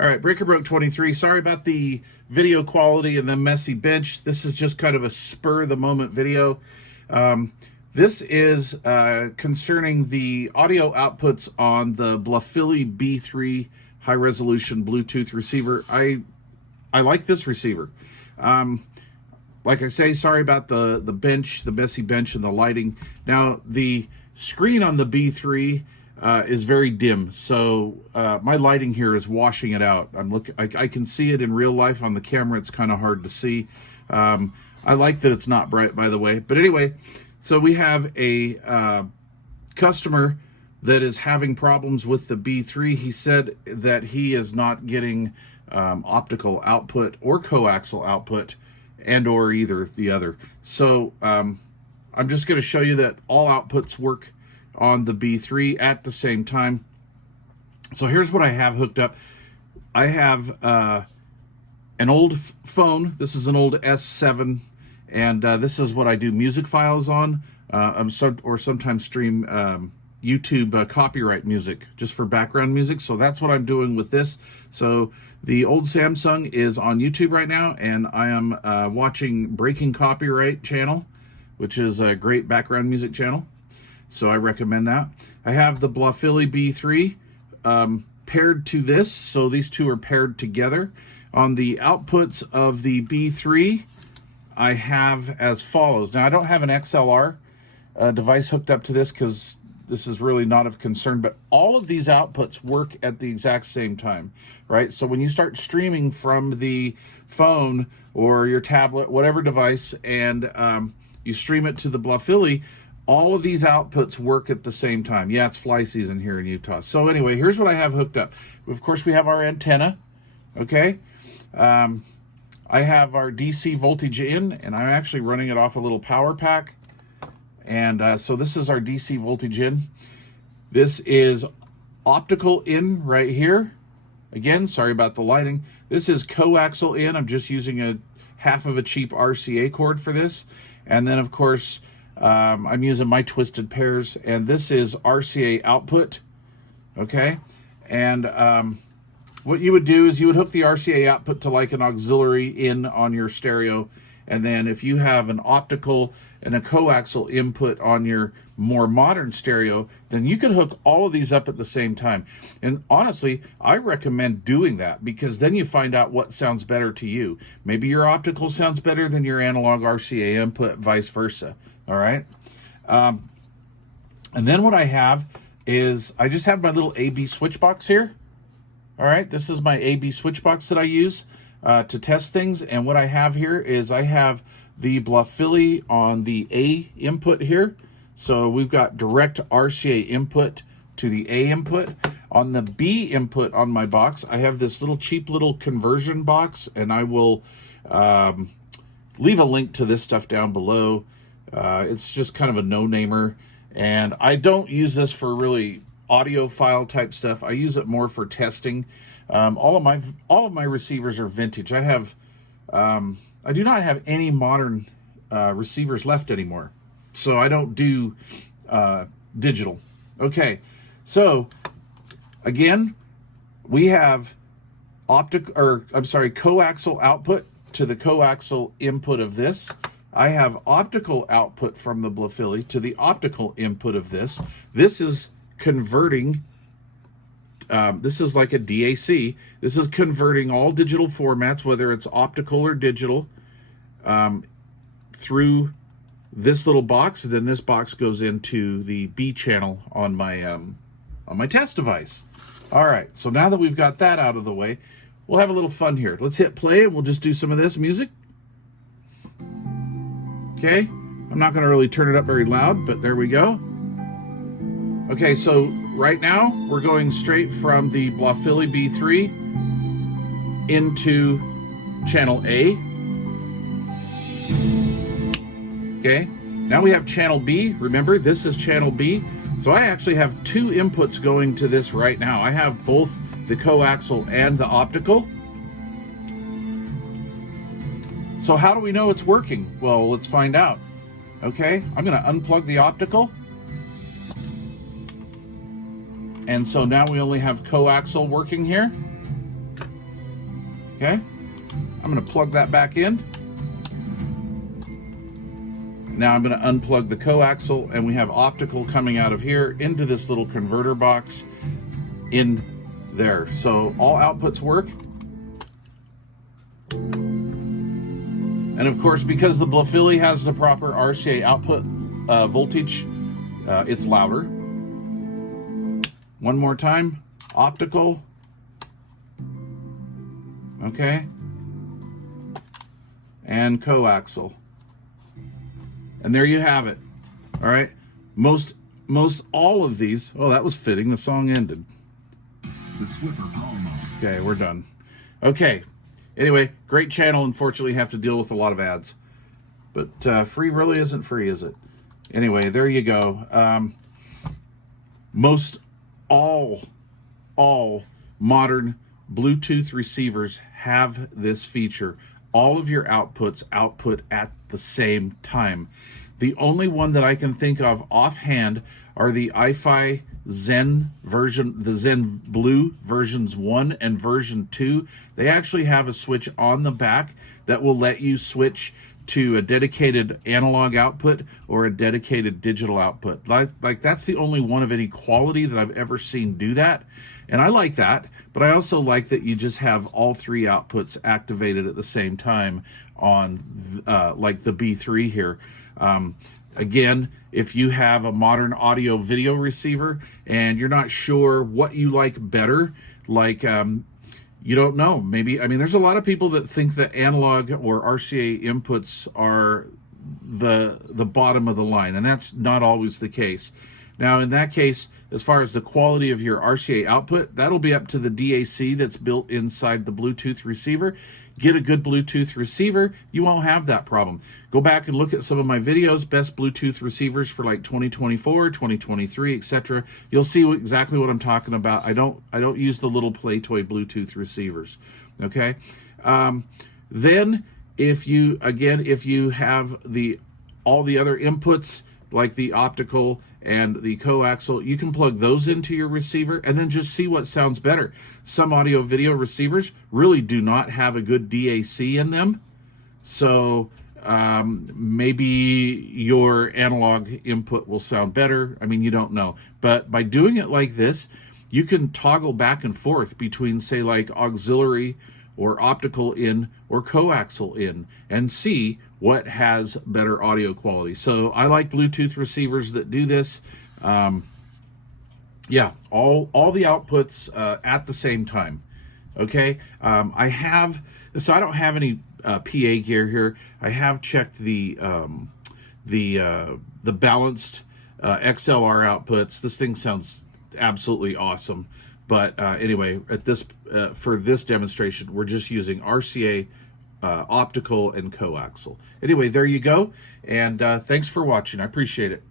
All right, Breaker Broke 23. Sorry about the video quality and the messy bench. This is just kind of a spur-of-the-moment video. This is concerning the audio outputs on the Blafili B3 high-resolution Bluetooth receiver. I like this receiver. Like I say, sorry about the bench, the messy bench, and the lighting. Now, the screen on the B3 is very dim, so my lighting here is washing it out. I can see it in real life. On the camera, it's kind of hard to see. I like that it's not bright, by the way. But anyway, so we have a customer that is having problems with the B3. He said that he is not getting optical output or coaxial output, and or either the other. So I'm just going to show you that all outputs work on the B3 at the same time. So here's what I have hooked up. I have an old phone. This is an old S7, and this is what I do music files on, or sometimes stream YouTube copyright music just for background music. So that's what I'm doing with this. So the old Samsung is on YouTube right now, and I am watching Breaking Copyright channel, which is a great background music channel. So I recommend that. I have the Blafili B3 paired to this, so these two are paired together. On the outputs of the B3, I have as follows. Now, I don't have an XLR device hooked up to this because this is really not of concern, but all of these outputs work at the exact same time, right? So when you start streaming from the phone or your tablet, whatever device, and you stream it to the Blafili, all of these outputs work at the same time. Yeah, it's fly season here in Utah. So anyway, here's what I have hooked up. Of course, we have our antenna, okay? I have our DC voltage in, and I'm actually running it off a little power pack. And so this is our DC voltage in. This is optical in right here. Again, sorry about the lighting. This is coaxial in. I'm just using a half of a cheap RCA cord for this. And then, of course, I'm using my twisted pairs, and this is RCA output, okay? And what you would do is you would hook the RCA output to like an auxiliary in on your stereo, and then if you have an optical and a coaxial input on your more modern stereo, then you can hook all of these up at the same time. And honestly, I recommend doing that, because then you find out what sounds better to you. Maybe your optical sounds better than your analog RCA input, vice versa. All right. And then what I have is I just have my little AB switch box here. All right. This is my AB switch box that I use to test things. And what I have here is I have the Blafili on the A input here. So we've got direct RCA input to the A input. On the B input on my box, I have this little cheap little conversion box, and I will leave a link to this stuff down below. It's just kind of a no-namer, and I don't use this for really audiophile type stuff. I use it more for testing. All of my receivers are vintage. I do not have any modern receivers left anymore, so I don't do digital. Okay, so again, we have coaxial output to the coaxial input of this. I have optical output from the Blafili to the optical input of this. This is converting, this is like a DAC. This is converting all digital formats, whether it's optical or digital, through this little box. Then this box goes into the B channel on my test device. All right, so now that we've got that out of the way, we'll have a little fun here. Let's hit play, and we'll just do some of this music. Okay, I'm not going to really turn it up very loud, but there we go. Okay, so right now we're going straight from the Blafili B3 into channel A. Okay, now we have channel B. Remember, this is channel B. So I actually have two inputs going to this right now. I have both the coaxial and the optical. So how do we know it's working? Well, let's find out. Okay, I'm going to unplug the optical. And so now we only have coaxial working here. Okay, I'm going to plug that back in. Now I'm going to unplug the coaxial, and we have optical coming out of here into this little converter box in there. So all outputs work. And of course, because the Blafili has the proper RCA output voltage, it's louder. One more time, optical. Okay. And coaxial. And there you have it. All right. Most all of these. Oh, that was fitting. The song ended. The Swiffer power mode. Okay, we're done. Okay. Anyway, great channel. Unfortunately, have to deal with a lot of ads. But free really isn't free, is it? Anyway, there you go. Most all modern Bluetooth receivers have this feature. All of your outputs output at the same time. The only one that I can think of offhand are the iFi Zen version, the Zen Blue versions 1 and version 2. They actually have a switch on the back that will let you switch to a dedicated analog output or a dedicated digital output. Like that's the only one of any quality that I've ever seen do that. And I like that, but I also like that you just have all three outputs activated at the same time on like the B3 here. Again, if you have a modern audio video receiver and you're not sure what you like better, like you don't know, maybe, I mean, there's a lot of people that think that analog or RCA inputs are the bottom of the line, and that's not always the case. Now, in that case, as far as the quality of your RCA output, that'll be up to the DAC that's built inside the Bluetooth receiver. Get a good Bluetooth receiver, you won't have that problem. Go back and look at some of my videos, best Bluetooth receivers for like 2024, 2023, etc. You'll see exactly what I'm talking about. I don't use the little play toy Bluetooth receivers. Okay. Then if you have all the other inputs like the optical and the coaxial, you can plug those into your receiver and then just see what sounds better. Some audio video receivers really do not have a good DAC in them, so maybe your analog input will sound better. I mean, you don't know, but by doing it like this, you can toggle back and forth between, say, like auxiliary or optical in or coaxial in and see what has better audio quality. So I like Bluetooth receivers that do this. Yeah, all the outputs at the same time. Okay, so I don't have any PA gear here. I have checked the balanced XLR outputs. This thing sounds absolutely awesome. But anyway, for this demonstration, we're just using RCA, optical, and coaxial. Anyway, there you go. And thanks for watching. I appreciate it.